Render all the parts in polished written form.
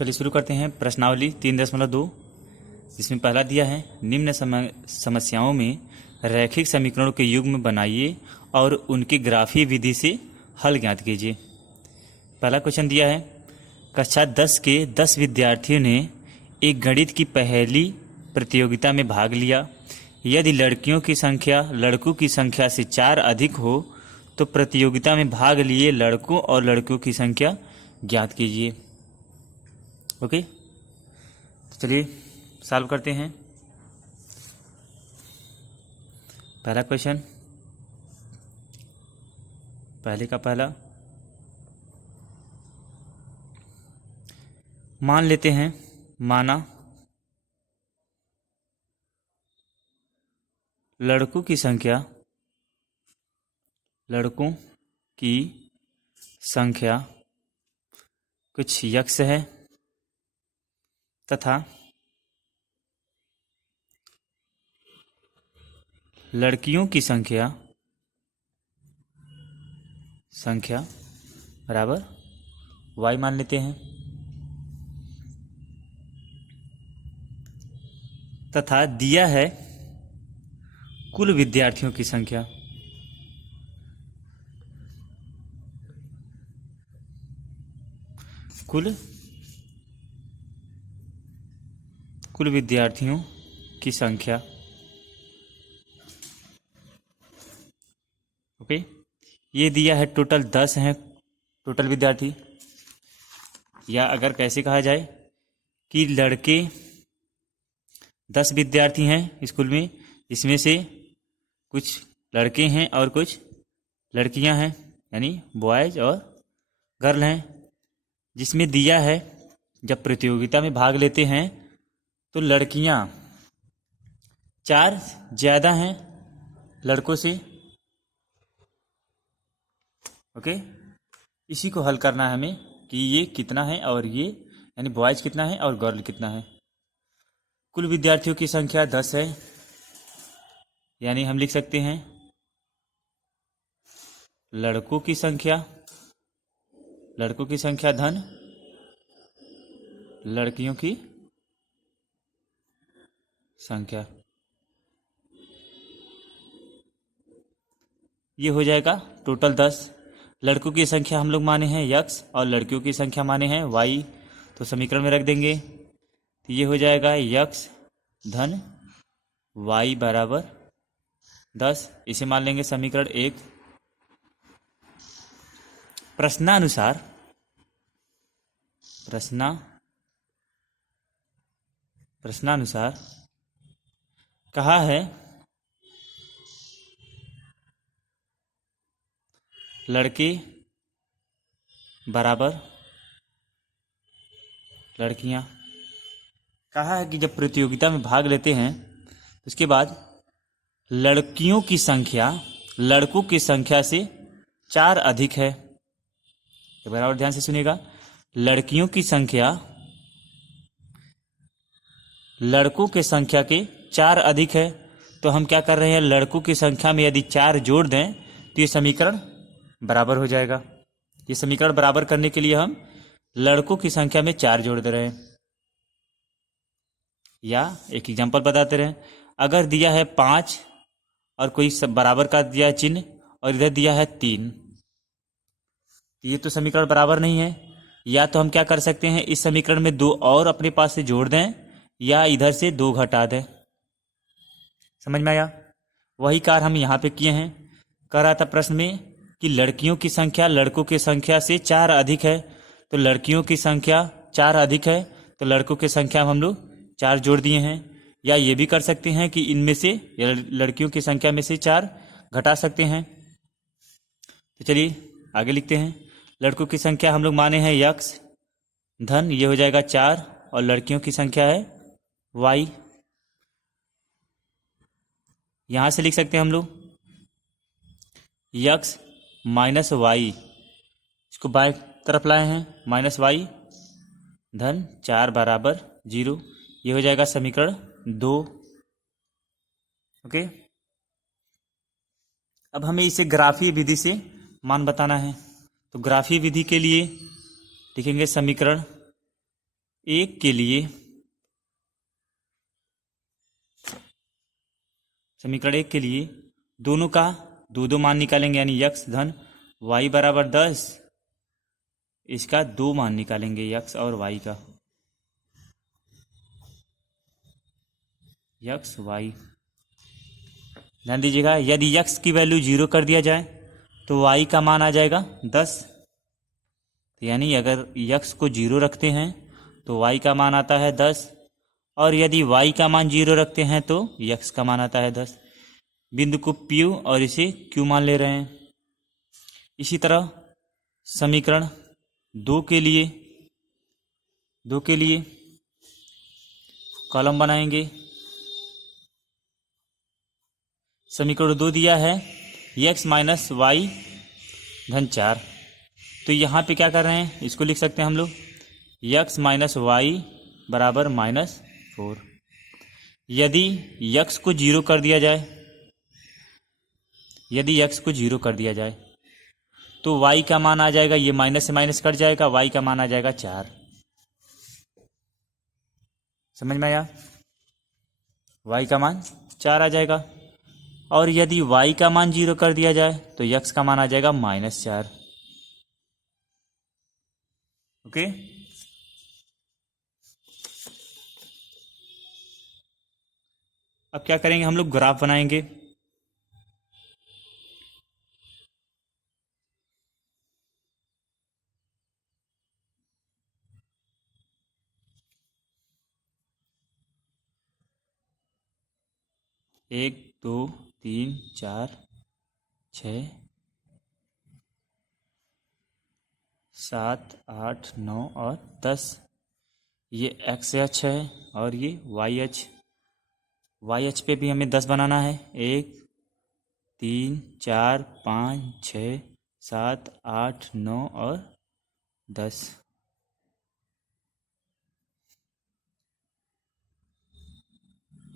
चलिए शुरू करते हैं। प्रश्नावली 3.2 जिसमें पहला दिया है निम्न समस्याओं में रैखिक समीकरणों के युग्म बनाइए और उनकी ग्राफीय विधि से हल ज्ञात कीजिए। पहला क्वेश्चन दिया है कक्षा 10 के 10 विद्यार्थियों ने एक गणित की पहली प्रतियोगिता में भाग लिया। यदि लड़कियों की संख्या लड़कों की संख्या से 4 अधिक हो तो प्रतियोगिता में भाग लिए लड़कों और लड़कियों की संख्या ज्ञात कीजिए। ओके, तो चलिए सॉल्व करते हैं। पहला क्वेश्चन, पहले का पहला, मान लेते हैं, माना लड़कों की संख्या कुछ यक्स है तथा लड़कियों की संख्या बराबर y मान लेते हैं तथा दिया है कुल विद्यार्थियों की संख्या कुल विद्यार्थियों की संख्या। ओके, ये दिया है टोटल 10 हैं टोटल विद्यार्थी, या अगर कैसे कहा जाए कि लड़के 10 विद्यार्थी हैं स्कूल में, इसमें से कुछ लड़के हैं और कुछ लड़कियां हैं, यानी बॉयज और गर्ल हैं। जिसमें दिया है जब प्रतियोगिता में भाग लेते हैं तो लड़कियां 4 ज़्यादा हैं लड़कों से। ओके, इसी को हल करना है हमें कि ये कितना है और ये यानी बॉयज कितना है और गर्ल कितना है। कुल विद्यार्थियों की संख्या 10 है, यानी हम लिख सकते हैं लड़कों की संख्या धन लड़कियों की संख्या। ये हो जाएगा टोटल 10। लड़कों की संख्या हम लोग माने हैं x और लड़कियों की संख्या माने हैं y, तो समीकरण में रख देंगे तो ये हो जाएगा x धन y बराबर 10। इसे मान लेंगे समीकरण 1। प्रश्नानुसार कहा है लड़के बराबर लड़कियां। कहा है कि जब प्रतियोगिता में भाग लेते हैं उसके बाद लड़कियों की संख्या लड़कों की संख्या से 4 अधिक है। एक बार और ध्यान से सुनिएगा, लड़कियों की संख्या लड़कों की संख्या के 4 अधिक है, तो हम क्या कर रहे हैं, लड़कों की संख्या में यदि 4 जोड़ दें तो ये समीकरण बराबर हो जाएगा। ये समीकरण बराबर करने के लिए हम लड़कों की संख्या में 4 जोड़ दे रहे हैं। या एक एग्जांपल बताते रहे, अगर दिया है 5 और कोई बराबर का दिया है चिन्ह और इधर दिया है 3, ये तो समीकरण बराबर नहीं है। या तो हम क्या कर सकते हैं, इस समीकरण में 2 और अपने पास से जोड़ दें या इधर से 2 घटा दें। समझ में आया? वही कार्य हम यहाँ पे किए हैं। कह रहा था प्रश्न में कि लड़कियों की संख्या लड़कों की संख्या से 4 अधिक है, तो लड़कियों की संख्या 4 अधिक है तो लड़कों की संख्या हम लोग 4 जोड़ दिए हैं। या ये भी कर सकते हैं कि इनमें से लड़कियों की संख्या में से 4 घटा सकते हैं। तो चलिए आगे लिखते हैं। लड़कों की संख्या हम लोग माने हैं x धन, ये हो जाएगा 4 और लड़कियों की संख्या है y। यहां से लिख सकते हैं हम लोग x माइनस वाई, इसको बाएं तरफ लाए हैं, माइनस वाई धन 4 बराबर 0। ये हो जाएगा समीकरण 2। ओके, अब हमें इसे ग्राफीय विधि से मान बताना है। तो ग्राफीय विधि के लिए लिखेंगे समीकरण 1 के लिए समीकरण 1 के लिए दोनों का दो दो मान निकालेंगे, यानी यक्स धन वाई बराबर 10। इसका 2 मान निकालेंगे, यक्स और वाई का, यक्स वाई। ध्यान दीजिएगा, यदि यक्स की वैल्यू 0 कर दिया जाए तो वाई का मान आ जाएगा 10। यानी अगर यक्स को 0 रखते हैं तो वाई का मान आता है 10, और यदि वाई का मान 0 रखते हैं तो यक्स का मान आता है 10। बिंदु को पी और इसे क्यू मान ले रहे हैं। इसी तरह समीकरण 2 के लिए कॉलम बनाएंगे। समीकरण 2 दिया है x माइनस वाई धन 4। तो यहाँ पे क्या कर रहे हैं, इसको लिख सकते हैं हम लोग x माइनस वाई बराबर -4। यदि x को 0 कर दिया जाए, यदि x को 0 कर दिया जाए तो y का मान आ जाएगा, ये माइनस से माइनस कट जाएगा, y का मान आ जाएगा 4। समझ में आया, y का मान 4 आ जाएगा। और यदि y का मान 0 कर दिया जाए तो x का मान आ जाएगा -4। ओके, अब क्या करेंगे, हम लोग ग्राफ बनाएंगे। एक, दो, तीन, चार, 6, 7, 8, 9 और 10। ये एक्स अक्ष है और ये वाई अक्ष। वाई अक्ष पे भी हमें 10 बनाना है। 1, 3, 4, 5, 6, 7, 8, 9 और 10।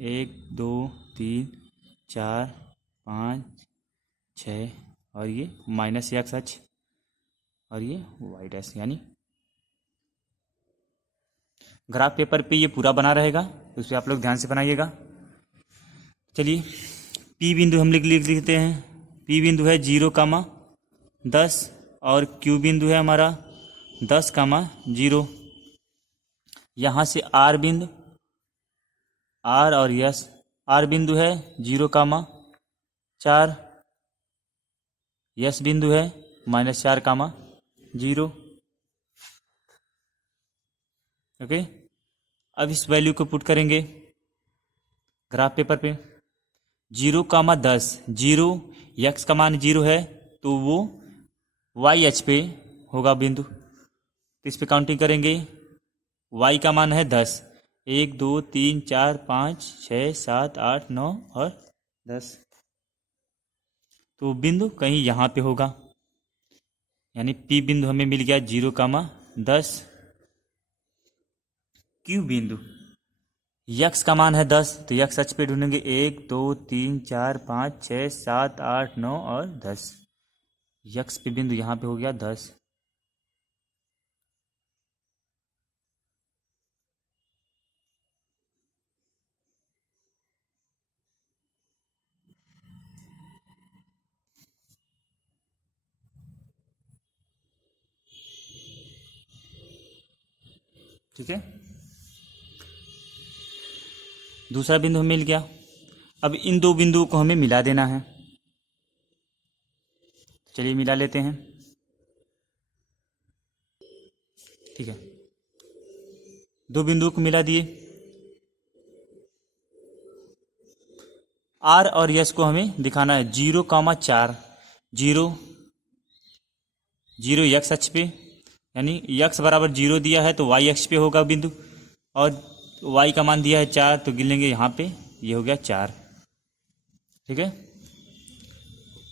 एक, दो, तीन, 4, 5, 6 और ये माइनस एक्स अक्ष और ये वाई डैश, यानी ग्राफ पेपर पे ये पूरा बना रहेगा, उस पर आप लोग ध्यान से बनाइएगा। चलिए, पी बिंदु हम लिख देते हैं। पी बिंदु है 0, और क्यू बिंदु है हमारा 10, 0। यहाँ से आर बिंदु, आर और यस, आर बिंदु है 0, 4, यस बिंदु है -4, 0। ओके, अब इस वैल्यू को पुट करेंगे ग्राफ पेपर पे। 0, 10, 0, यक्स का मान 0 है तो वो वाई अक्ष पे होगा बिंदु, तो इस पे काउंटिंग करेंगे। वाई का मान है 10, 1, 2, 3, 4, 5, 6, 7, 8, 9 और 10। तो बिंदु कहीं यहाँ पे होगा, यानी पी बिंदु हमें मिल गया 0, 10। क्यू बिंदु, यक्स का मान है 10 तो यक्स अक्ष पे ढूंढेंगे। 1, 2, 3, 4, 5, 6, 7, 8, 9 और 10। यक्स पे बिंदु यहाँ पे हो गया 10। ठीक है, दूसरा बिंदु हमें मिल गया। अब इन दो बिंदुओं को हमें मिला देना है। चलिए मिला लेते हैं। ठीक है, दो बिंदुओं को मिला दिए। आर और यस को हमें दिखाना है 0, 4, 0, 0 यक्स अक्ष पे, यानी यक्स बराबर 0 दिया है तो वाई अक्ष पे होगा बिंदु, और वाई का मान दिया है 4 तो गिन लेंगे यहाँ पे, ये हो गया 4। ठीक है,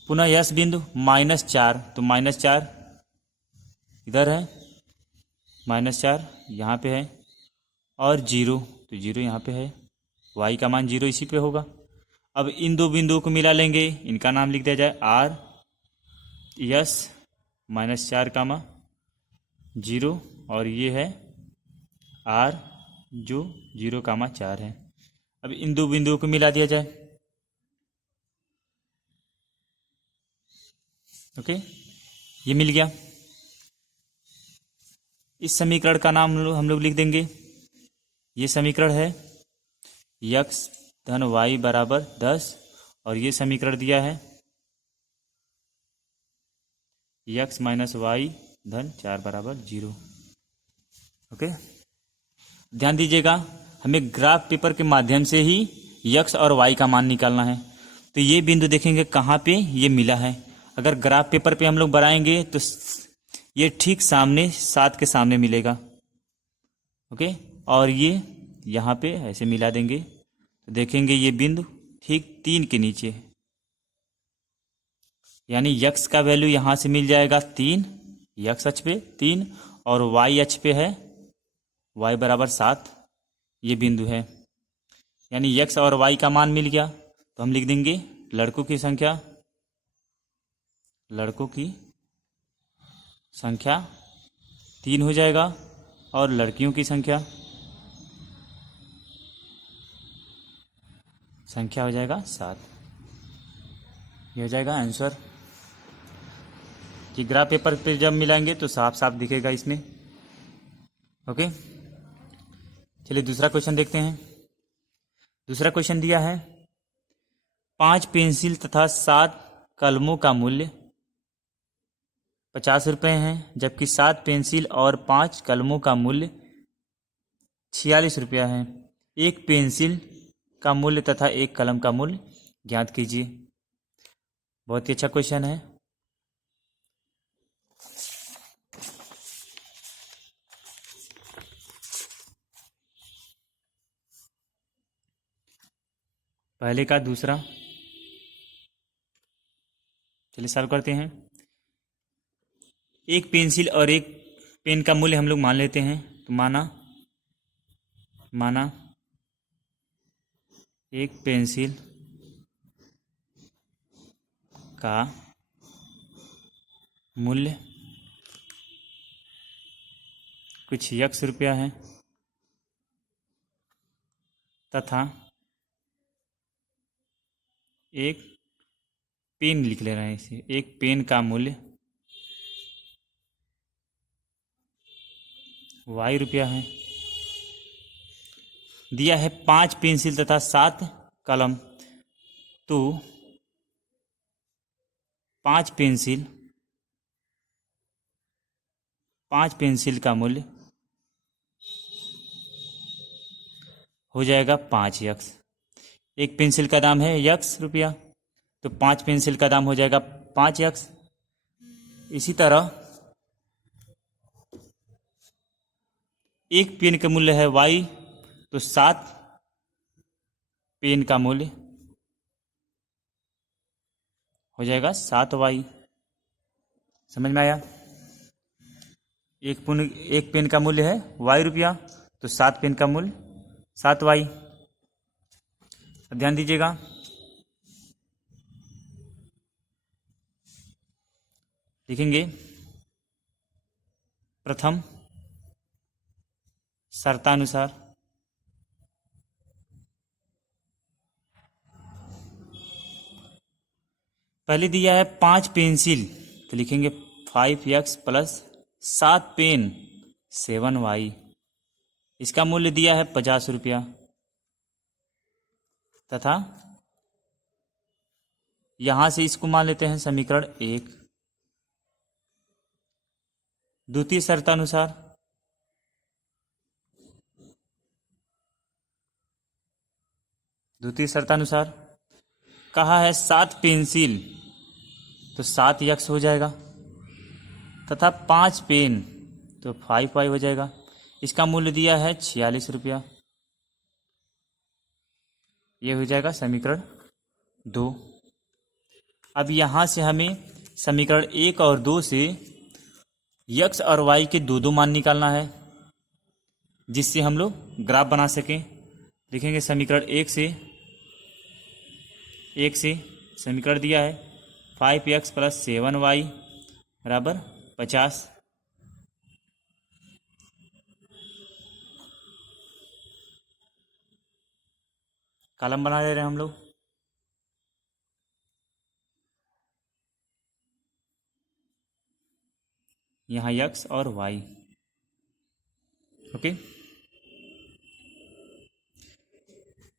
पुनः यस बिंदु -4 तो -4 इधर है, -4 यहाँ पे है, और 0 तो 0 यहाँ पे है, वाई का मान 0 इसी पे होगा। अब इन दो बिंदुओं को मिला लेंगे, इनका नाम लिख दिया जाए आर यस -4, 0, और ये है आर जो 0,4 है। अब इन दो बिंदुओं को मिला दिया जाए। ओके, ये मिल गया। इस समीकरण का नाम हम लोग लिख देंगे, ये समीकरण है x धन y बराबर 10, और ये समीकरण दिया है x माइनस वाई धन 4 बराबर 0। ओके, ध्यान दीजिएगा, हमें ग्राफ पेपर के माध्यम से ही x और y का मान निकालना है। तो ये बिंदु देखेंगे कहाँ पे ये मिला है। अगर ग्राफ पेपर पे हम लोग बनाएंगे तो ये ठीक सामने 7 के सामने मिलेगा। ओके, और ये यहाँ पे ऐसे मिला देंगे तो देखेंगे ये बिंदु ठीक 3 के नीचे है, यानी x का वैल्यू यहाँ से मिल जाएगा 3, x अक्ष पे 3, और y अक्ष पे है y बराबर 7, ये बिंदु है। यानी x और y का मान मिल गया। तो हम लिख देंगे लड़कों की संख्या 3 हो जाएगा, और लड़कियों की संख्या हो जाएगा 7। ये हो जाएगा आंसर। कि ग्राफ पेपर पे जब मिलाएंगे तो साफ साफ दिखेगा इसमें। ओके, चलिए दूसरा क्वेश्चन देखते हैं। दूसरा क्वेश्चन दिया है 5 पेंसिल तथा 7 कलमों का मूल्य 50 रुपये है, जबकि 7 पेंसिल और 5 कलमों का मूल्य 46 रुपया है। एक पेंसिल का मूल्य तथा एक कलम का मूल्य ज्ञात कीजिए। बहुत ही अच्छा क्वेश्चन है। पहले का दूसरा, चलिए सॉल्व करते हैं। एक पेंसिल और एक पेन का मूल्य हम लोग मान लेते हैं। तो माना एक पेंसिल का मूल्य कुछ x रुपया है, तथा एक पेन लिख ले रहे हैं इसे, एक पेन का मूल्य y रुपया है। दिया है 5 पेंसिल तथा 7 कलम। तो 5 पेंसिल का मूल्य हो जाएगा 5x। एक पेंसिल का दाम है x रुपया, तो 5 पेंसिल का दाम हो जाएगा 5x। इसी तरह एक पेन का मूल्य है y, तो 7 पेन का मूल्य हो जाएगा 7y। समझ में आया? एक पेन का मूल्य है y रुपया, तो 7 पेन का मूल्य 7y। अब ध्यान दीजिएगा, लिखेंगे प्रथम शर्तानुसार पहले दिया है 5 पेंसिल, तो लिखेंगे 5x प्लस 7 पेन 7y। इसका मूल्य दिया है 50 रुपया, तथा यहां से इसको मान लेते हैं समीकरण 1। द्वितीय शर्तानुसार कहा है 7 पेंसिल, तो 7x हो जाएगा, तथा 5 पेन तो 5y हो जाएगा। इसका मूल्य दिया है 46 रुपया। ये हो जाएगा समीकरण 2। अब यहाँ से हमें समीकरण 1 और 2 से x और y के दो मान निकालना है, जिससे हम लोग ग्राफ बना सकें। लिखेंगे समीकरण 1 से समीकरण दिया है 5x प्लस 7y बराबर 50। कॉलम बना ले रहे हैं हम लोग। यहाँ x और y। ओके,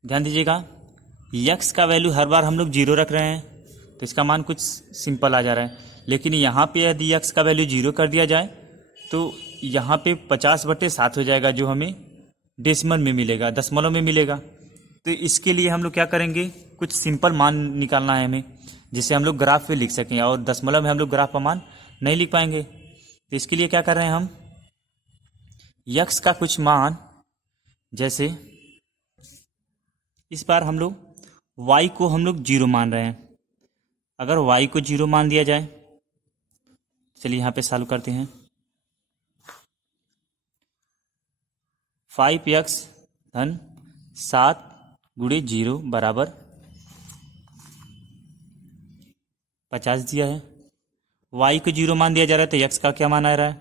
ध्यान दीजिएगा, x का वैल्यू हर बार हम लोग 0 रख रहे हैं, तो इसका मान कुछ सिंपल आ जा रहा है। लेकिन यहाँ पे यदि x का वैल्यू 0 कर दिया जाए तो यहाँ पे 50/7 हो जाएगा, जो हमें डेसिमल में मिलेगा, दशमलव में मिलेगा। तो इसके लिए हम लोग क्या करेंगे, कुछ सिंपल मान निकालना है हमें, जिससे हम लोग ग्राफ पे लिख सकें, और दशमलव में हम लोग ग्राफ का मान नहीं लिख पाएंगे। तो इसके लिए क्या कर रहे हैं हम, x का कुछ मान, जैसे इस बार हम लोग y को हम लोग 0 मान रहे हैं। अगर y को 0 मान दिया जाए, चलिए यहाँ पे सॉल्व करते हैं। 5x धन 7 गुणे 0 बराबर 50 दिया है। y को 0 मान दिया जा रहा है, तो x का क्या मान आ रहा है,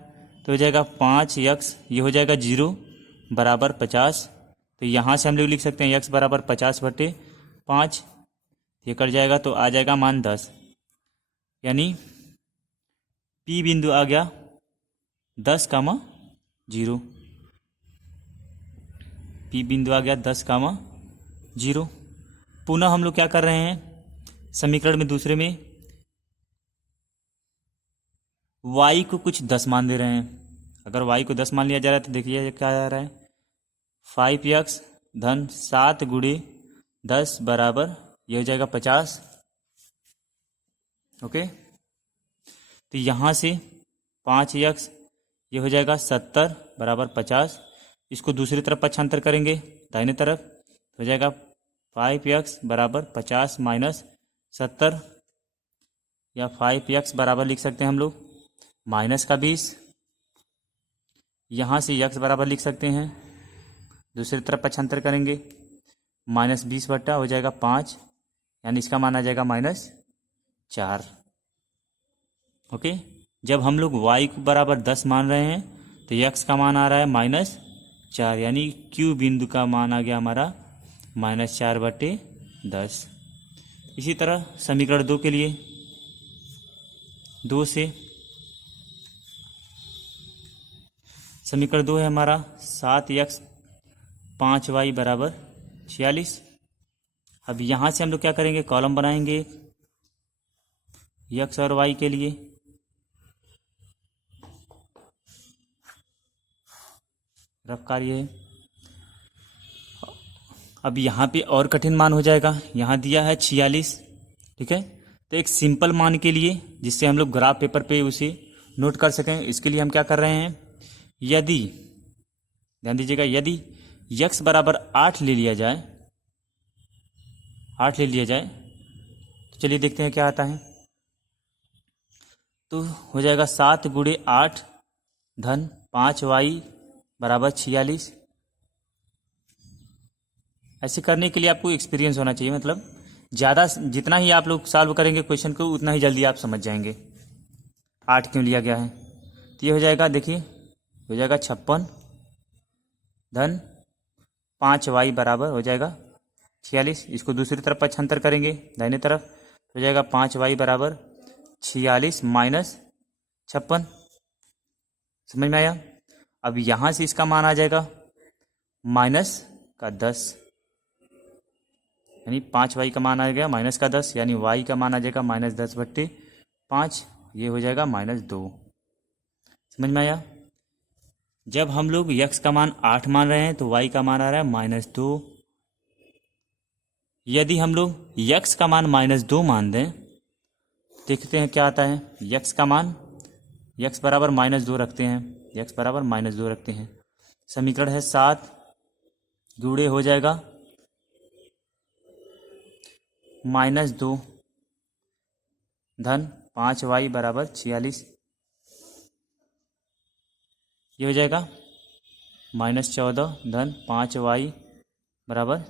तो हो जाएगा 5x, ये हो जाएगा 0 बराबर 50। तो यहाँ से हम लोग लिख सकते हैं x बराबर 50/5, ये कट जाएगा तो आ जाएगा मान 10, यानी P बिंदु आ गया 10,0। P बिंदु आ गया 10,0। पुनः हम लोग क्या कर रहे हैं, समीकरण में दूसरे में y को कुछ 10 मान दे रहे हैं। अगर y को 10 मान लिया जा रहा है तो देखिए क्या आ रहा है, 5x धन 7 गुणे 10 बराबर, ये हो जाएगा 50। ओके, तो यहाँ से 5x, ये हो जाएगा 70 बराबर 50। इसको दूसरी तरफ पक्षांतर करेंगे, दाहिने तरफ, हो जाएगा 5x बराबर 50 माइनस 70, या 5x बराबर लिख सकते हैं हम लोग माइनस का 20। यहाँ से x बराबर लिख सकते हैं, दूसरी तरफ पक्षांतर करेंगे, माइनस 20 बट्टा हो जाएगा 5, यानी इसका मान आ जाएगा -4। ओके, जब हम लोग y को बराबर 10 मान रहे हैं तो x का मान आ रहा है -4, यानी Q बिंदु का मान आ गया हमारा -4/10। इसी तरह समीकरण 2 के लिए, 2 से समीकरण 2 है हमारा 7x 5y बराबर 46। अब यहाँ से हम लोग क्या करेंगे, कॉलम बनाएंगे x और y के लिए। रफ कार्य है। अब यहाँ पे और कठिन मान हो जाएगा, यहाँ दिया है 46, ठीक है। तो एक सिंपल मान के लिए, जिससे हम लोग ग्राफ पेपर पे उसे नोट कर सकें, इसके लिए हम क्या कर रहे हैं, यदि, ध्यान दीजिएगा, यदि x बराबर 8 ले लिया जाए, 8 ले लिया जाए, तो चलिए देखते हैं क्या आता है। तो हो जाएगा 7 गुणे 8 धन 5y बराबर 46। ऐसे करने के लिए आपको एक्सपीरियंस होना चाहिए, मतलब ज़्यादा, जितना ही आप लोग सॉल्व करेंगे क्वेश्चन को, उतना ही जल्दी आप समझ जाएंगे 8 क्यों लिया गया है। तो ये हो जाएगा, देखिए, हो जाएगा 56 धन 5y बराबर हो जाएगा 46। इसको दूसरी तरफ पक्षांतर करेंगे, दाहिने तरफ, हो जाएगा 5y बराबर 46 माइनस 56। समझ में आया। अब यहाँ से इसका मान आ जाएगा -10, यानी 5y का मान आ गया -10, यानी y का मान आ जाएगा -10/5, ये हो जाएगा -2। समझ में आया। जब हम लोग x का मान 8 मान रहे हैं तो y का मान आ रहा है -2। यदि हम लोग x का मान -2 मान दें, देखते हैं क्या आता है। x का मान, x बराबर -2 रखते हैं, x बराबर -2 रखते हैं। समीकरण है 7 गुणे हो जाएगा -2 धन 5y बराबर 46, ये हो जाएगा -14 धन 5y बराबर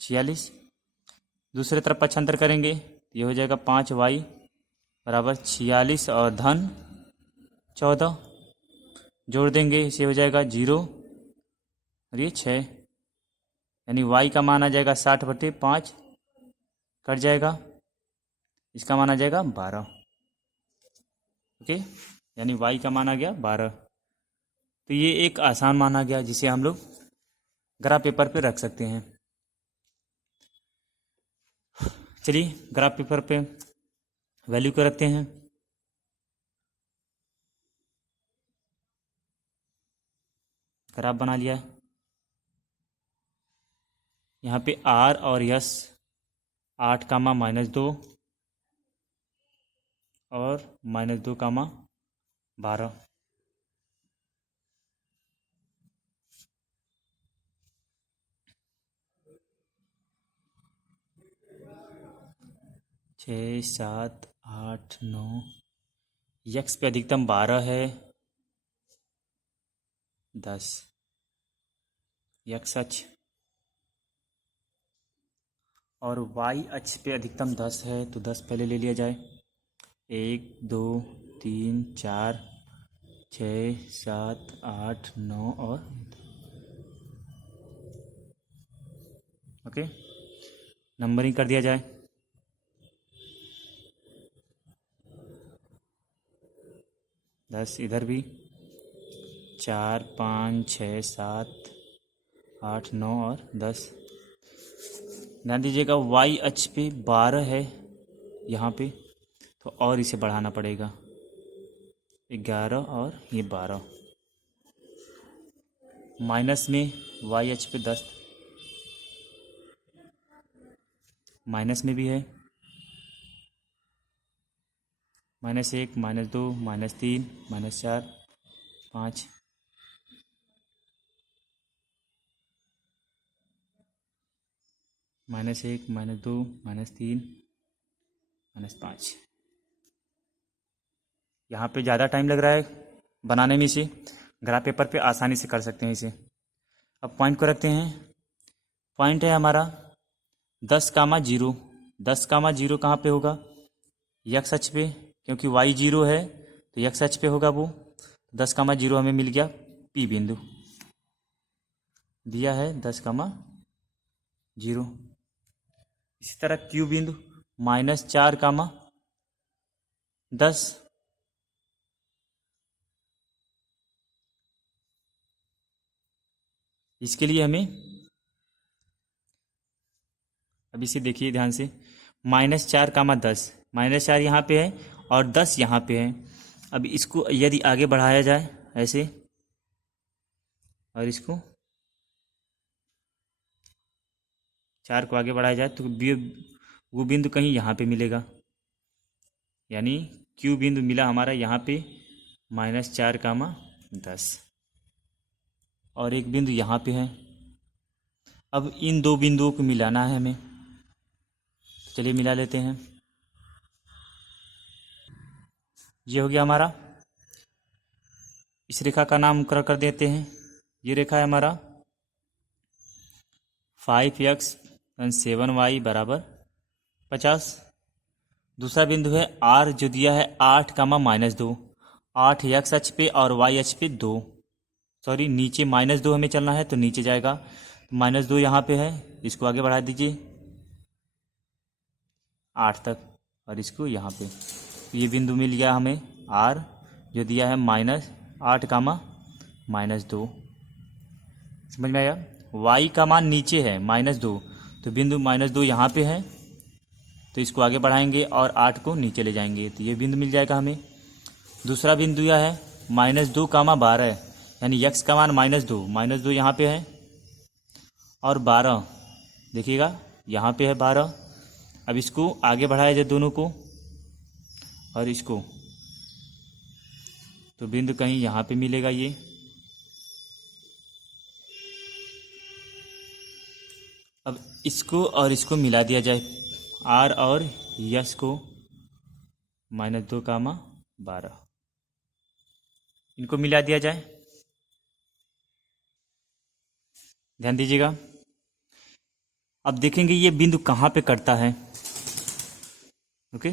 46। दूसरे तरफ पक्षांतर करेंगे, ये हो जाएगा 5y बराबर 46 और धन 14, जोड़ देंगे, इसे हो जाएगा 0 और ये 6, यानी y का मान आ जाएगा 60/5, कट जाएगा, इसका मान आ जाएगा 12। ओके, यानी y का मान आ गया 12। तो ये एक आसान मान आ गया जिसे हम लोग ग्राफ पेपर पे रख सकते हैं। चलिए ग्राफ पेपर पे वैल्यू को रखते हैं। ग्राफ बना लिया। यहाँ पे r और s 8, -2 और -2, 12। छः, 7, 8, 9। यक्स पे अधिकतम 12 है, 10 यक्स अक्ष, और वाई अक्ष पे अधिकतम 10 है, तो 10 पहले ले लिया जाए। 1, 2, 3, 4, 6, 7, 8, 9 और ओके, नंबरिंग कर दिया जाए। 10 इधर भी, 4, 5, 6, 7, 8, 9 और 10। ध्यान दीजिएगा वाई अक्ष पे 12 है यहाँ पे, तो और इसे बढ़ाना पड़ेगा। 11 और ये 12। माइनस में वाई अक्ष पे 10, माइनस में भी है, -1, -2, -3, -4, 5। -1, -2, -3, -5। यहाँ पे ज़्यादा टाइम लग रहा है बनाने में इसे, ग्राफ पेपर पे आसानी से कर सकते हैं इसे। अब पॉइंट को रखते हैं। पॉइंट है हमारा 10, 0। 10, 0 कहाँ पे होगा? यक्स अक्ष पे, क्योंकि y 0 है तो यक्स अक्ष पे होगा वो। 10, 0 हमें मिल गया P बिंदु, दिया है 10, 0। इसी तरह Q बिंदु -4, 10। इसके लिए हमें, अब इसे देखिए ध्यान से, -4, 10, -4 यहाँ पे है और 10 यहाँ पे है। अब इसको यदि आगे बढ़ाया जाए ऐसे, और इसको 4 को आगे बढ़ाया जाए तो वो बिंदु कहीं यहाँ पे मिलेगा, यानी Q बिंदु मिला हमारा यहाँ पे -4, 10, और एक बिंदु यहाँ पे है। अब इन दो बिंदुओं को मिलाना है हमें, चलिए मिला लेते हैं। ये हो गया हमारा। इस रेखा का नाम कर देते हैं। ये रेखा है हमारा 5x + 7y = 50। दूसरा बिंदु है R, जो दिया है 8, -2। 8 यक्स अक्ष पे और y अक्ष पे 2, सॉरी नीचे -2 हमें चलना है तो नीचे जाएगा। -2 यहाँ पे है, इसको आगे बढ़ा दीजिए 8 तक, और इसको यहाँ पे। ये बिंदु मिल गया हमें R, जो दिया है -8, -2। समझ में आया? y का मान नीचे है -2, तो बिंदु -2 यहाँ पे है, तो इसको आगे बढ़ाएंगे और 8 को नीचे ले जाएंगे, तो ये बिंदु मिल जाएगा हमें। दूसरा बिंदु यह है -2, 12, यानी x का मान -2 यहाँ पे है, और 12 देखिएगा यहाँ पे है 12। अब इसको आगे बढ़ाया जाए दोनों को और इसको, तो बिंदु कहीं यहाँ पे मिलेगा ये। अब इसको और इसको मिला दिया जाए, R और यस को, -2, 12, इनको मिला दिया जाए। ध्यान दीजिएगा, अब देखेंगे ये बिंदु कहाँ पे कटता है। ओके,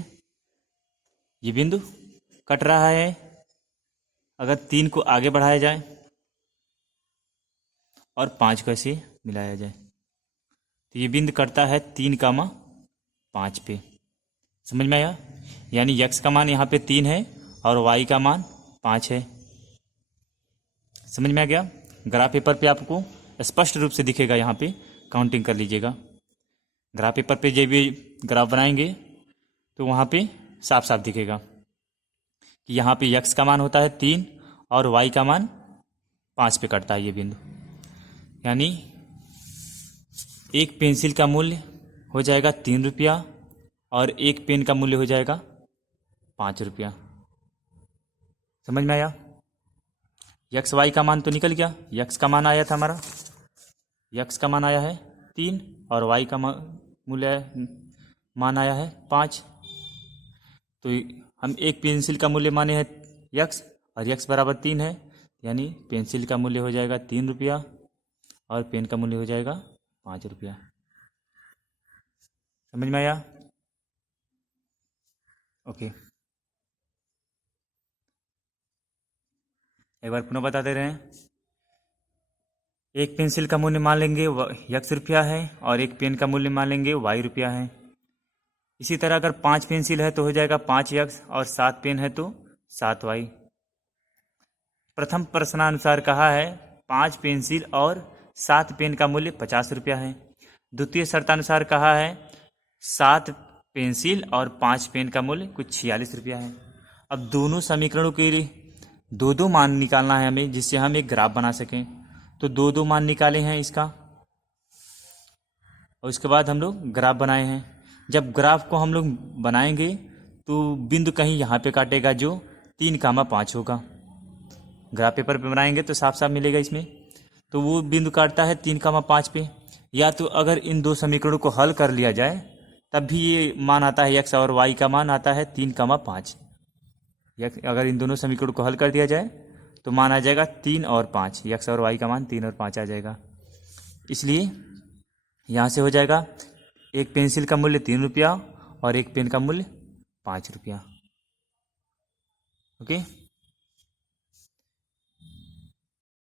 ये बिंदु कट रहा है अगर 3 को आगे बढ़ाया जाए और 5 को ऐसे मिलाया जाए, तो ये बिंदु करता है 3,5 पे। समझ में आया? यानी यक्स का मान यहाँ पे 3 है और वाई का मान 5 है। समझ में आ गया? ग्राफ पेपर पे आपको स्पष्ट रूप से दिखेगा, यहाँ पे काउंटिंग कर लीजिएगा। ग्राफ पेपर पे जब भी ग्राफ बनाएंगे तो वहाँ पे साफ साफ दिखेगा कि यहाँ पे यक्स का मान होता है 3 और वाई का मान 5 पे कटता है ये बिंदु। यानी एक पेंसिल का मूल्य हो जाएगा 3 रुपया और एक पेन का मूल्य हो जाएगा 5 रुपया। समझ में आया? यक्स वाई का मान तो निकल गया। यक्स का मान आया था हमारा, यक्स का मान आया है 3 और वाई का मान आया है 5। तो हम एक पेंसिल का मूल्य माने हैं यक्स और यक्स बराबर 3 है, यानी पेंसिल का मूल्य हो जाएगा 3 रुपया और पेन का मूल्य हो जाएगा 5 रुपया। समझ में आया? ओके, एक बार पुनः बता दे रहे हैं। एक पेंसिल का मूल्य मान लेंगे यक्स रुपया है और एक पेन का मूल्य मान लेंगे वाई रुपया है। इसी तरह अगर 5 पेंसिल है तो हो जाएगा 5 यक्स और 7 पेन है तो 7 वाई। प्रथम प्रश्नानुसार कहा है 5 पेंसिल और 7 पेन का मूल्य 50 रुपया है। द्वितीय शर्तानुसार कहा है 7 पेंसिल और 5 पेन का मूल्य कुछ 46 रुपया है। अब दोनों समीकरणों के लिए दो दो मान निकालना है हमें, जिससे हम एक ग्राफ बना सकें। तो दो दो मान निकाले हैं इसका और उसके बाद हम लोग ग्राफ बनाए हैं। जब ग्राफ को हम लोग बनाएंगे तो बिंदु कहीं यहाँ पे काटेगा जो 3,5 होगा। ग्राफ पेपर पे बनाएंगे तो साफ साफ मिलेगा इसमें। तो वो बिंदु काटता है 3,5 पे। या तो अगर इन दो समीकरणों को हल कर लिया जाए तब भी ये मान आता है, यक्स और वाई का मान आता है 3,5। अगर इन दोनों समीकरणों को हल कर दिया जाए तो मान आ जाएगा 3 और 5, यक्स और वाई का मान 3 और 5 आ जाएगा। इसलिए यहाँ से हो जाएगा एक पेंसिल का मूल्य 3 रुपया और एक पेन का मूल्य 5 रुपया। ओके।